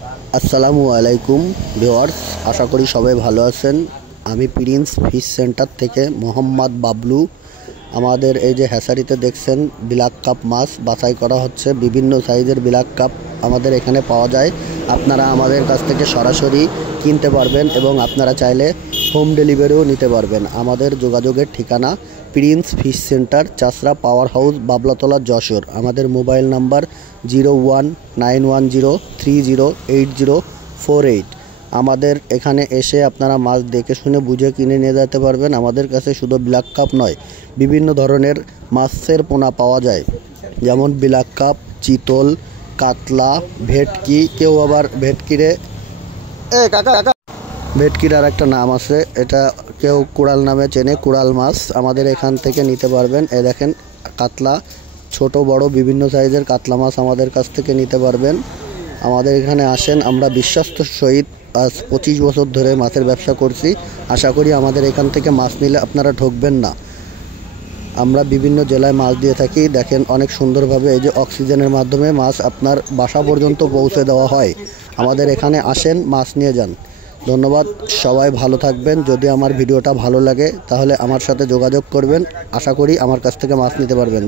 আসসালামু আলাইকুম ভিউয়ার্স, আশা করি সবাই ভালো আছেন। আমি প্রিন্স ফিশ সেন্টার থেকে মোহাম্মদ বাবলু। আমাদের এই যে হ্যাচারিতে দেখছেন ব্ল্যাক কাপ মাছ বাছাই করা হচ্ছে। বিভিন্ন সাইজের ব্ল্যাক কাপ আমাদের এখানে পাওয়া যায়। আপনারা আমাদের কাছ থেকে সরাসরি কিনতে পারবেন এবং আপনারা চাইলে হোম ডেলিভারিও নিতে পারবেন। আমাদের যোগাযোগের ঠিকানা Prince fish centre, চাষরা power house, Bablatala, Jessore. আমাদের মোবাইল নাম্বার 0191030804 আমাদের এখানে এসে আপনারা মাছ দেখে শুনে বুঝে কিনে নিয়ে যেতে পারবেন। আমাদের কাছে শুধু ব্ল্যাক কাপ নয়, বিভিন্ন ধরনের মাছের পোনা পাওয়া যায়, যেমন ব্ল্যাক কাপ, চিতল, কাতলা, ভেটকি। কেউ আবার ভেটকির আর একটা নাম আছে, এটা কেউ কুড়াল নামে চেনে। কুড়াল মাছ আমাদের এখান থেকে নিতে পারবেন। এ দেখেন কাতলা, ছোট বড় বিভিন্ন সাইজের কাতলা মাছ আমাদের কাছ থেকে নিতে পারবেন। আমাদের এখানে আসেন। আমরা বিশ্বস্ত সহিত আজ 25 বছর ধরে মাছের ব্যবসা করছি। আশা করি আমাদের এখান থেকে মাছ নিলে আপনারা ঠকবেন না। আমরা বিভিন্ন জেলায় মাছ দিয়ে থাকি। দেখেন অনেক সুন্দরভাবে এই যে অক্সিজেনের মাধ্যমে মাছ আপনার বাসা পর্যন্ত পৌঁছে দেওয়া হয়। আমাদের এখানে আসেন, মাছ নিয়ে যান। ধন্যবাদ, সবাই ভালো থাকবেন। যদি আমার ভিডিওটা ভালো লাগে তাহলে আমার সাথে যোগাযোগ করবেন। আশা করি আমার কাছ থেকে মাছ নিতে পারবেন।